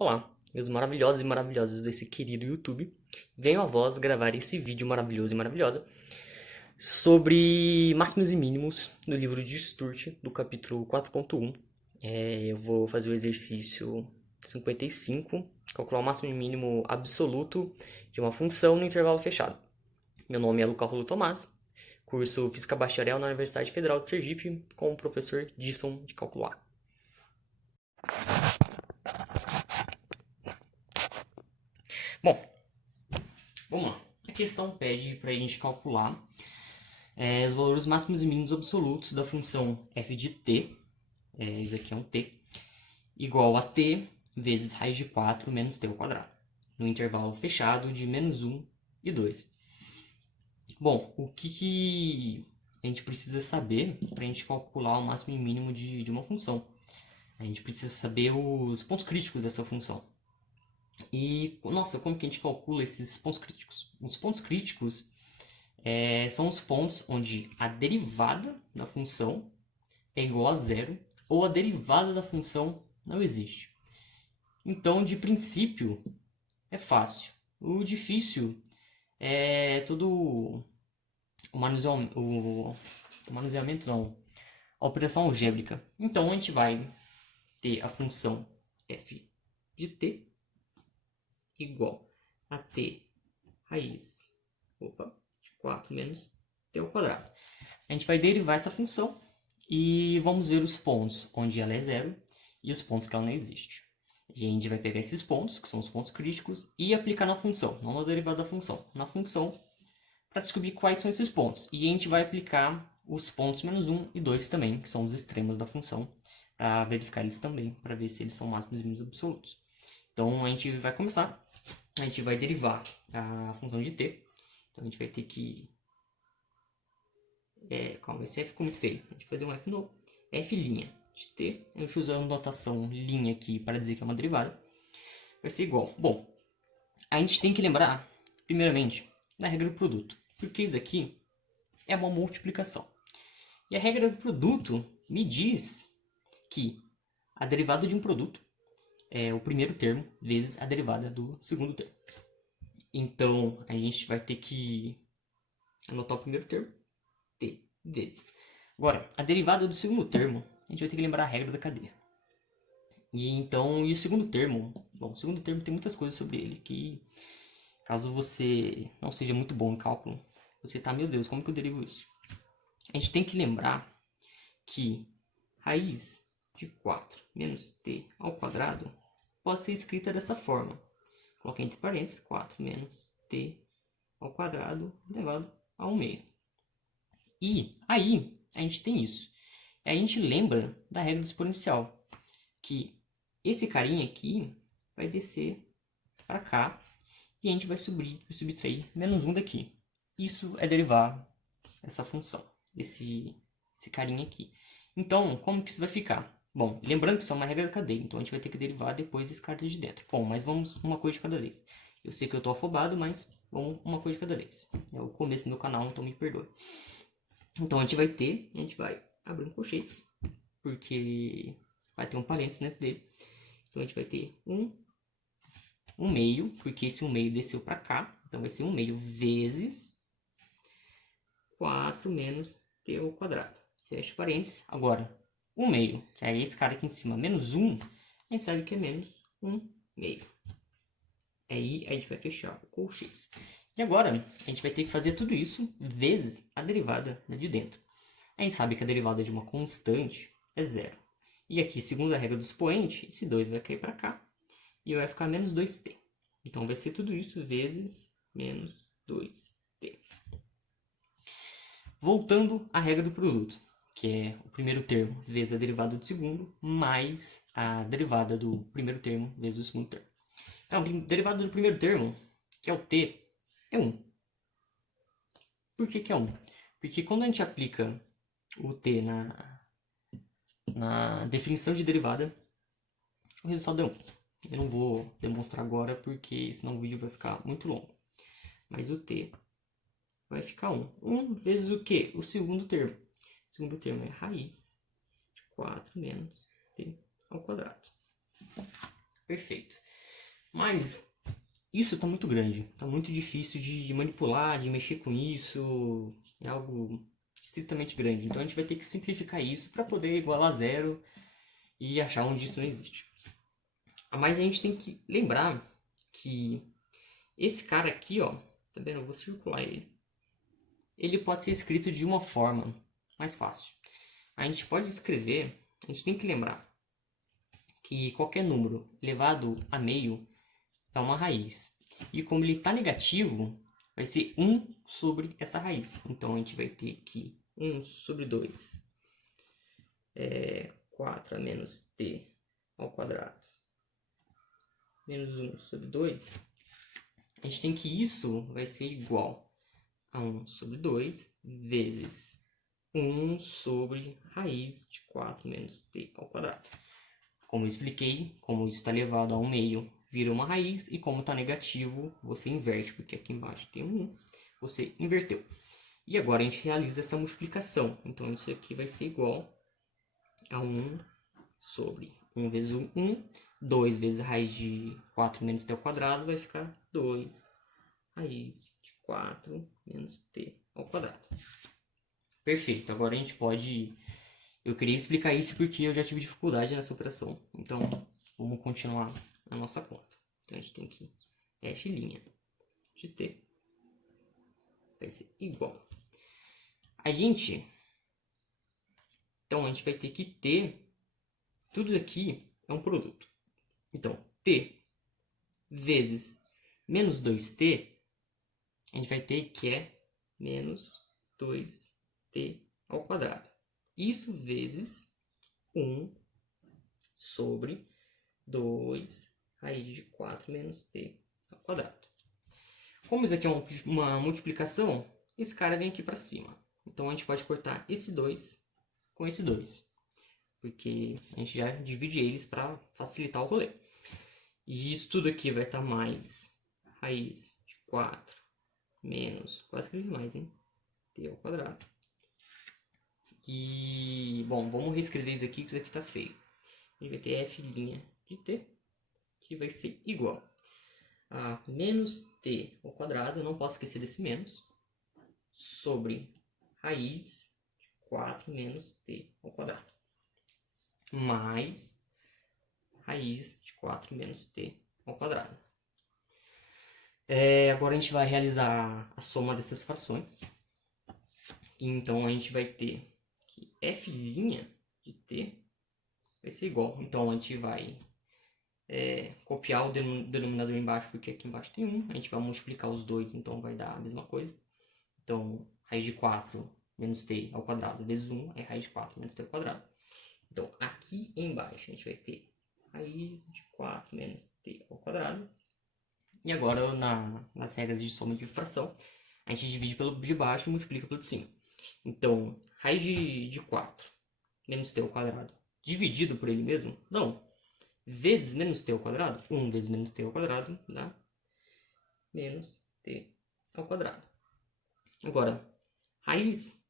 Olá, meus maravilhosos e maravilhosos desse querido YouTube. Venho a vós gravar esse vídeo maravilhoso e maravilhosa sobre máximos e mínimos no livro de Sturt, do capítulo 4.1. Eu vou fazer o exercício 55, calcular o máximo e mínimo absoluto de uma função no intervalo fechado. Meu nome é Luca Rolo Tomás, curso Física Bacharel na Universidade Federal de Sergipe, com o professor Disson de Calcular. Bom, vamos lá. A questão pede para a gente calcular os valores máximos e mínimos absolutos da função f de t, isso aqui é um t, igual a t vezes raiz de 4 menos t ao quadrado, no intervalo fechado de menos 1 e 2. Bom, o que a gente precisa saber para a gente calcular o máximo e mínimo de uma função? A gente precisa saber os pontos críticos dessa função. E, nossa, como que a gente calcula esses pontos críticos? Os pontos críticos são os pontos onde a derivada da função é igual a zero ou a derivada da função não existe. Então, de princípio, é fácil. O difícil é todo o manuseamento, não, a operação algébrica. Então, a gente vai ter a função f de t igual a t raiz de 4 menos t ao quadrado. A gente vai derivar essa função e vamos ver os pontos onde ela é zero e os pontos que ela não existe. E a gente vai pegar esses pontos, que são os pontos críticos, e aplicar na função, não na derivada da função, na função, para descobrir quais são esses pontos. E a gente vai aplicar os pontos menos 1 e 2 também, que são os extremos da função, para verificar eles também, para ver se eles são máximos e mínimos absolutos. Então a gente vai começar, a gente vai derivar a função de t. Então a gente vai ter que... calma, esse f ficou muito feio. A gente vai fazer um f novo. F' de t. Eu estou usando notação linha aqui para dizer que é uma derivada. Vai ser igual. Bom, a gente tem que lembrar, primeiramente, da regra do produto. Porque isso aqui é uma multiplicação. E a regra do produto me diz que a derivada de um produto é o primeiro termo vezes a derivada do segundo termo. Então, a gente vai ter que anotar o primeiro termo, t vezes. Agora, a derivada do segundo termo, a gente vai ter que lembrar a regra da cadeia. E o segundo termo, bom, o segundo termo tem muitas coisas sobre ele que, caso você não seja muito bom em cálculo, você tá, meu Deus, como que eu derivo isso? A gente tem que lembrar que raiz de 4 menos t ao quadrado pode ser escrita dessa forma. Coloquei entre parênteses 4 menos t ao quadrado elevado a 1 meio. E aí a gente tem isso. E a gente lembra da regra do exponencial, que esse carinha aqui vai descer para cá e a gente vai subtrair menos 1 daqui. Isso é derivar essa função, esse carinha aqui. Então, como que isso vai ficar? Bom, lembrando que isso é uma regra da cadeia, então a gente vai ter que derivar depois esse cara de dentro. Bom, mas vamos uma coisa de cada vez. Eu sei que eu tô afobado, mas vamos uma coisa de cada vez. É o começo do meu canal, então me perdoe. Então a gente vai abrir um colchetes, porque vai ter um parênteses dentro dele. Então a gente vai ter um meio, porque esse 1 meio desceu para cá, então vai ser 1 meio vezes 4 menos t ao quadrado. Fecha parênteses. Agora, 1 meio, que é esse cara aqui em cima, menos 1, a gente sabe que é menos 1 meio. Aí a gente vai fechar o colchetes. E agora, a gente vai ter que fazer tudo isso vezes a derivada de dentro. A gente sabe que a derivada de uma constante é zero. E aqui, segundo a regra do expoente, esse 2 vai cair para cá e vai ficar menos 2t. Então vai ser tudo isso vezes menos 2t. Voltando à regra do produto, que é o primeiro termo vezes a derivada do segundo, mais a derivada do primeiro termo vezes o segundo termo. Então, a derivada do primeiro termo, que é o t, é 1. Por que é 1? Porque quando a gente aplica o t na definição de derivada, o resultado é 1. Eu não vou demonstrar agora, porque senão o vídeo vai ficar muito longo. Mas o t vai ficar 1. 1 vezes o quê? O segundo termo. O segundo termo é raiz de 4 menos t ao quadrado. Perfeito. Mas isso está muito grande, está muito difícil de manipular, de mexer com isso, é algo estritamente grande. Então a gente vai ter que simplificar isso para poder igualar a zero e achar onde isso não existe. Mas a gente tem que lembrar que esse cara aqui, ó, tá vendo? Eu vou circular ele. Ele pode ser escrito de uma forma mais fácil. A gente pode escrever, a gente tem que lembrar que qualquer número elevado a meio é uma raiz. E como ele está negativo, vai ser 1 sobre essa raiz. Então a gente vai ter que 1 sobre 2 é 4 a menos t ao quadrado menos 1 sobre 2. A gente tem que isso vai ser igual a 1 sobre 2 vezes 1 sobre raiz de 4 menos t ao quadrado. Como eu expliquei, como isso está elevado a 1 meio, vira uma raiz, e como está negativo, você inverte, porque aqui embaixo tem um 1, você inverteu. E agora a gente realiza essa multiplicação. Então isso aqui vai ser igual a 1 sobre 1 vezes 1, 2 vezes a raiz de 4 menos t ao quadrado, vai ficar 2 raiz de 4 menos t ao quadrado. Perfeito, agora a gente pode... Eu queria explicar isso porque eu já tive dificuldade nessa operação. Então, vamos continuar a nossa conta. Então, a gente tem que f' de t vai ser igual. Então, a gente vai ter que ter... Tudo aqui é um produto. Então, t vezes menos 2t, a gente vai ter que é menos 2t ao quadrado. Isso vezes 1 sobre 2 raiz de 4 menos t ao quadrado. Como isso aqui é uma multiplicação, esse cara vem aqui para cima. Então a gente pode cortar esse 2 com esse 2. Porque a gente já divide eles para facilitar o rolê. E isso tudo aqui vai estar mais raiz de 4 menos... Quase escrevi mais, hein? T ao quadrado. E, bom, vamos reescrever isso aqui, que isso aqui tá feio. A gente vai ter f' de t, que vai ser igual a menos t ao quadrado, eu não posso esquecer desse menos, sobre raiz de 4 menos t ao quadrado, mais raiz de 4 menos t ao quadrado. Agora a gente vai realizar a soma dessas frações. Então a gente vai ter que f' de t vai ser igual. Então a gente vai copiar o denominador embaixo, porque aqui embaixo tem 1. A gente vai multiplicar os dois, então vai dar a mesma coisa. Então, raiz de 4 menos t ao quadrado vezes 1 é raiz de 4 menos t ao quadrado. Então, aqui embaixo a gente vai ter raiz de 4 menos t ao quadrado. E agora, nas regras de soma de fração, a gente divide pelo de baixo e multiplica pelo de cima. Então, raiz de 4 menos t ao quadrado dividido por ele mesmo? Não. Vezes menos t ao quadrado? 1 vezes menos t ao quadrado dá menos t ao quadrado. Agora, raiz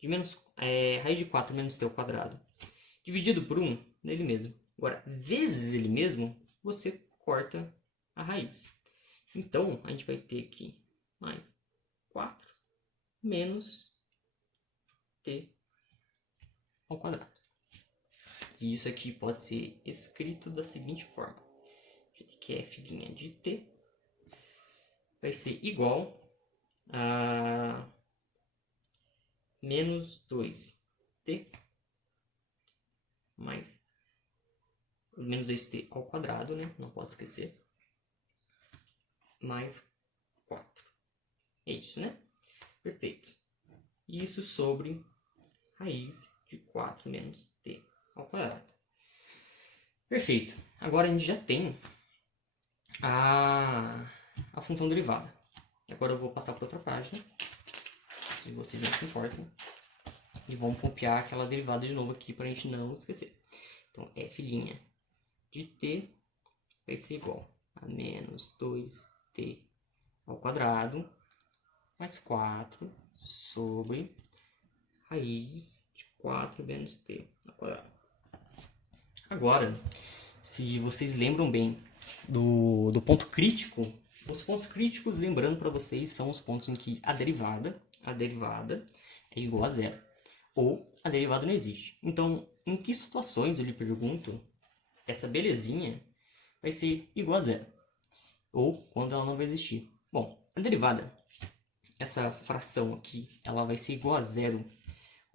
de 4 menos t ao quadrado dividido por 1 nele mesmo. Agora, vezes ele mesmo, você corta a raiz. Então, a gente vai ter aqui mais 4 menos t ao quadrado. E isso aqui pode ser escrito da seguinte forma. A gente tem que f' de t vai ser igual a menos 2t mais menos 2t ao quadrado, né? Não pode esquecer. Mais 4. É isso, né? Perfeito. Isso sobre raiz de 4 menos t ao quadrado. Perfeito. Agora a gente já tem a função derivada. Agora eu vou passar para outra página, se vocês não se importam. E vamos copiar aquela derivada de novo aqui para a gente não esquecer. Então, f' de t vai ser igual a menos 2t ao quadrado mais 4 sobre raiz de 4 menos t ao quadrado. Agora, se vocês lembram bem do ponto crítico, os pontos críticos, lembrando para vocês, são os pontos em que a derivada é igual a zero, ou a derivada não existe. Então, em que situações, eu lhe pergunto, essa belezinha vai ser igual a zero, ou quando ela não vai existir? Bom, a derivada, essa fração aqui, ela vai ser igual a zero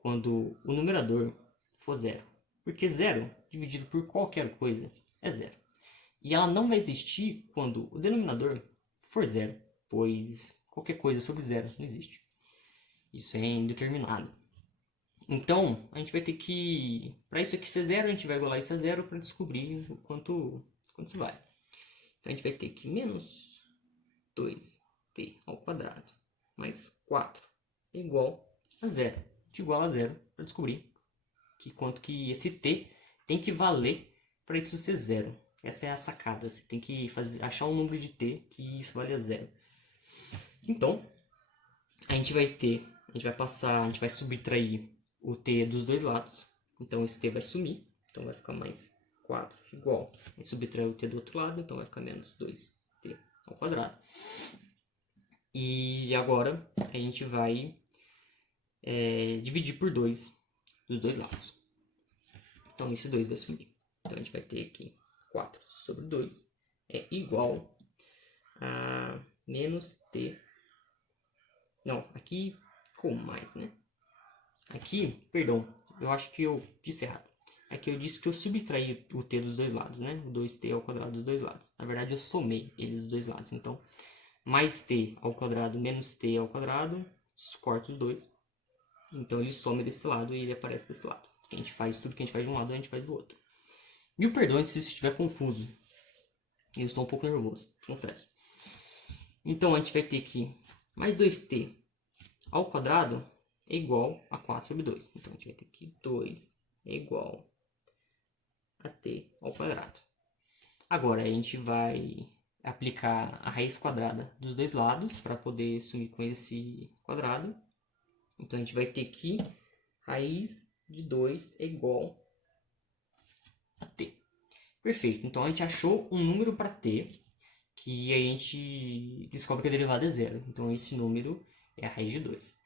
quando o numerador for zero, porque zero dividido por qualquer coisa é zero. E ela não vai existir quando o denominador for zero, pois qualquer coisa sobre zero não existe. Isso é indeterminado. Então, a gente vai ter que... Para isso aqui ser zero, a gente vai igualar isso a zero para descobrir o quanto isso vale. Então, a gente vai ter que menos 2t ao quadrado mais 4 é igual a zero. A gente iguala a zero para descobrir quanto que esse t tem que valer para isso ser zero. Essa é a sacada. Você tem que achar um número de t que isso vale a zero. Então, a gente vai subtrair o t dos dois lados. Então, esse t vai sumir. Então, vai ficar mais 4 igual. A gente subtrai o t do outro lado, então vai ficar menos 2t ao quadrado. E agora, a gente vai dividir por 2 dos dois lados. Então, esse 2 vai sumir. Então, a gente vai ter aqui 4 sobre 2 é igual a menos t. Não, aqui ficou mais, né? Aqui, perdão, eu acho que eu disse errado. Aqui eu disse que eu subtraí o t dos dois lados, né? O 2t ao quadrado dos dois lados. Na verdade, eu somei ele dos dois lados. Então, mais t ao quadrado menos t ao quadrado, corta os dois. Então, ele some desse lado e ele aparece desse lado. A gente faz tudo que a gente faz de um lado, a gente faz do outro. Mil perdões se isso estiver confuso. Eu estou um pouco nervoso, confesso. Então, a gente vai ter que mais 2t ao quadrado é igual a 4 sobre 2. Então, a gente vai ter que 2 é igual a t ao quadrado. Agora, a gente vai aplicar a raiz quadrada dos dois lados para poder sumir com esse quadrado. Então, a gente vai ter que raiz de 2 é igual a t. Perfeito. Então, a gente achou um número para t que a gente descobre que a derivada é zero. Então, esse número é a raiz de 2.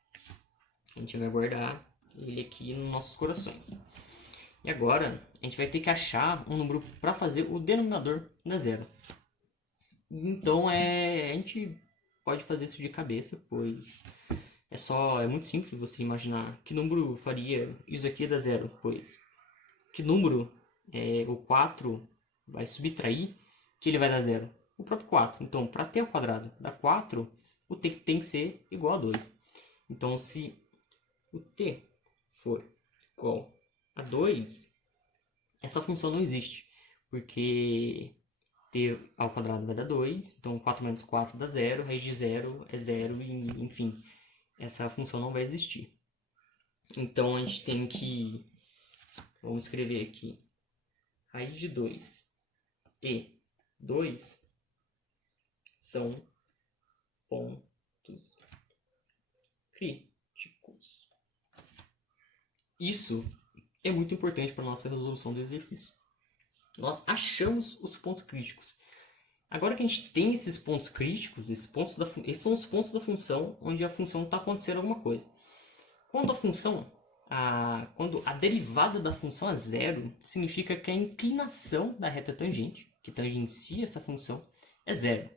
A gente vai guardar ele aqui nos nossos corações. E agora, a gente vai ter que achar um número para fazer o denominador da zero. Então, a gente pode fazer isso de cabeça, pois é muito simples você imaginar que número faria isso aqui da zero, pois que número o 4 vai subtrair que ele vai dar zero? O próprio 4. Então, para t ao quadrado dá 4, o t tem que ser igual a 2. Então, se o t for igual a 2, essa função não existe, porque t ao quadrado vai dar 2, então 4 menos 4 dá 0, raiz de 0 é 0, e, enfim, essa função não vai existir. Então, a gente tem que, vamos escrever aqui, raiz de 2 e 2 são pontos críticos. Isso é muito importante para a nossa resolução do exercício. Nós achamos os pontos críticos. Agora que a gente tem esses pontos críticos, esses são os pontos da função onde a função está acontecendo alguma coisa. Quando a derivada da função é zero, significa que a inclinação da reta tangente, que tangencia essa função, é zero.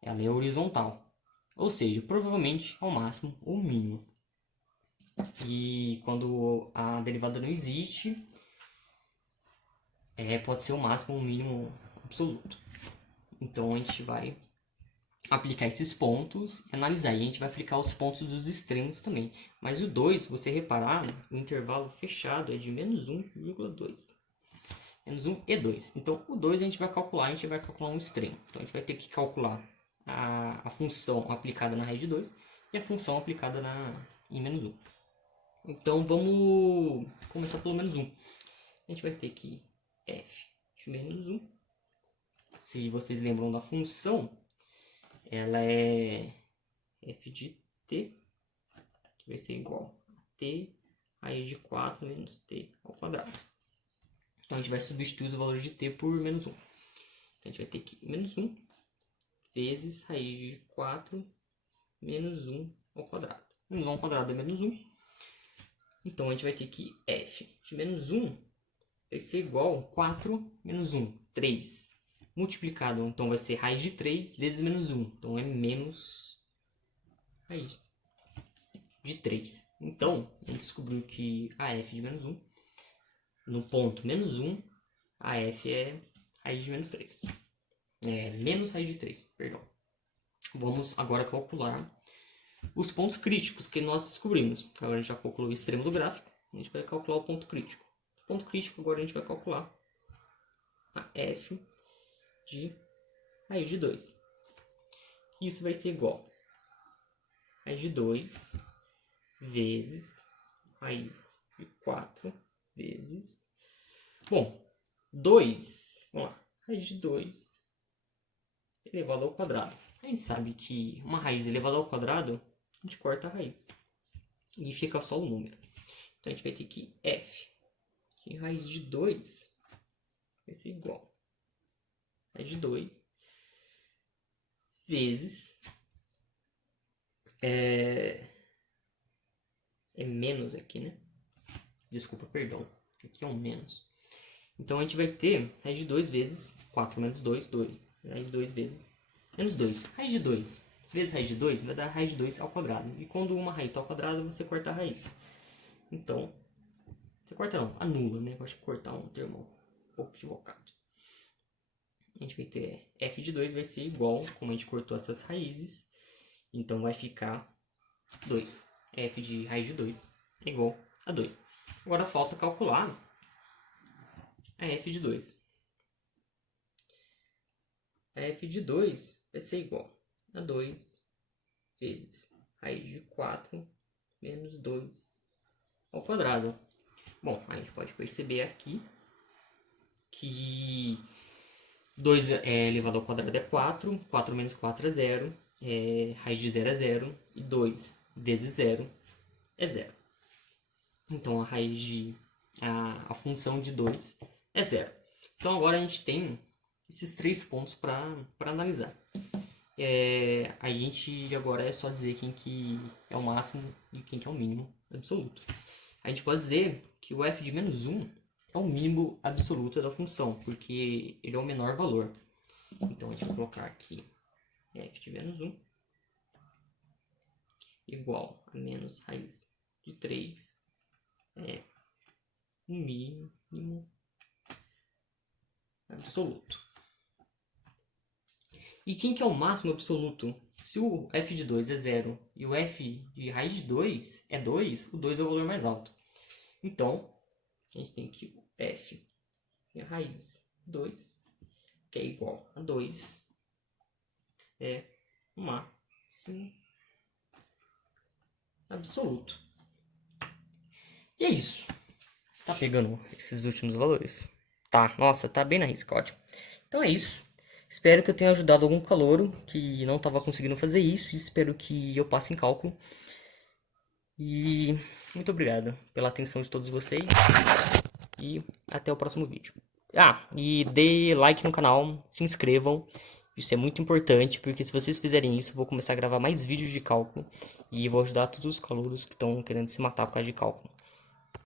Ela é horizontal. Ou seja, provavelmente ao máximo ou mínimo. E quando a derivada não existe, pode ser o máximo ou o mínimo absoluto. Então a gente vai aplicar esses pontos e analisar. E a gente vai aplicar os pontos dos extremos também. Mas o 2, se você reparar, o intervalo fechado é de menos 1,2. Menos 1 e 2. Então o 2 a gente vai calcular um extremo. Então a gente vai ter que calcular a função aplicada na raiz de 2 e a função aplicada em menos 1. Então vamos começar pelo menos 1. A gente vai ter que f de menos 1. Se vocês lembram da função, ela é f de t, que vai ser igual a t raiz de 4 menos t ao quadrado. Então a gente vai substituir os valores de t por menos 1. Então a gente vai ter que menos 1 vezes raiz de 4 menos 1 ao quadrado. Menos 1 ao quadrado é menos 1. Então a gente vai ter que f de menos 1 vai ser igual a 4 menos 1, 3. Multiplicado, então vai ser raiz de 3 vezes menos 1. Então é menos raiz de 3. Então, a gente descobriu que a f de menos 1, no ponto menos 1, a f é raiz de menos 3. É menos raiz de 3, perdão. Vamos agora calcular os pontos críticos que nós descobrimos. Agora a gente já calculou o extremo do gráfico, a gente vai calcular o ponto crítico. O ponto crítico agora a gente vai calcular a f de raiz de 2. Isso vai ser igual a raiz de 2 vezes raiz de 4 vezes... Bom, 2, vamos lá, raiz de 2 elevado ao quadrado. A gente sabe que uma raiz elevada ao quadrado, a gente corta a raiz e fica só o número. Então a gente vai ter que f de raiz de 2 vai ser igual a raiz de 2 vezes... É menos aqui, né? Desculpa, perdão. Aqui é um menos. Então a gente vai ter raiz de 2 vezes 4 menos 2, 2. Raiz de 2 vezes menos 2. Raiz de 2 vezes raiz de 2 vai dar raiz de 2 ao quadrado. E quando uma raiz está ao quadrado, você corta a raiz. Então, você corta não, anula, né? Eu acho que cortar um termo um pouco equivocado. A gente vai ter f de 2 vai ser igual, como a gente cortou essas raízes, então vai ficar 2. F de raiz de 2 é igual a 2. Agora falta calcular a f de 2. A f de 2 vai ser igual a 2 vezes raiz de 4 menos 2 ao quadrado. Bom, a gente pode perceber aqui que 2 elevado ao quadrado é 4, 4 menos 4 é 0, raiz de 0 é 0, e 2 vezes 0 é 0. Então a raiz de... a função de 2 é 0. Então agora a gente tem esses 3 pontos para analisar. A gente agora é só dizer quem que é o máximo e quem que é o mínimo absoluto. A gente pode dizer que o f de menos 1 é o mínimo absoluto da função, porque ele é o menor valor. Então a gente vai colocar aqui f de menos 1 igual a menos raiz de 3 é o mínimo absoluto. E quem que é o máximo absoluto? Se o f de 2 é 0 e o f de raiz de 2 é 2, o 2 é o valor mais alto. Então, a gente tem que o f de raiz de 2, que é igual a 2, é o máximo absoluto. E é isso. Tá pegando esses últimos valores? Tá, nossa, tá bem na risca, ótimo. Então é isso. Espero que eu tenha ajudado algum calouro que não estava conseguindo fazer isso. E espero que eu passe em cálculo. E muito obrigado pela atenção de todos vocês. E até o próximo vídeo. Ah, e dê like no canal, se inscrevam. Isso é muito importante, porque se vocês fizerem isso, eu vou começar a gravar mais vídeos de cálculo. E vou ajudar todos os calouros que estão querendo se matar por causa de cálculo.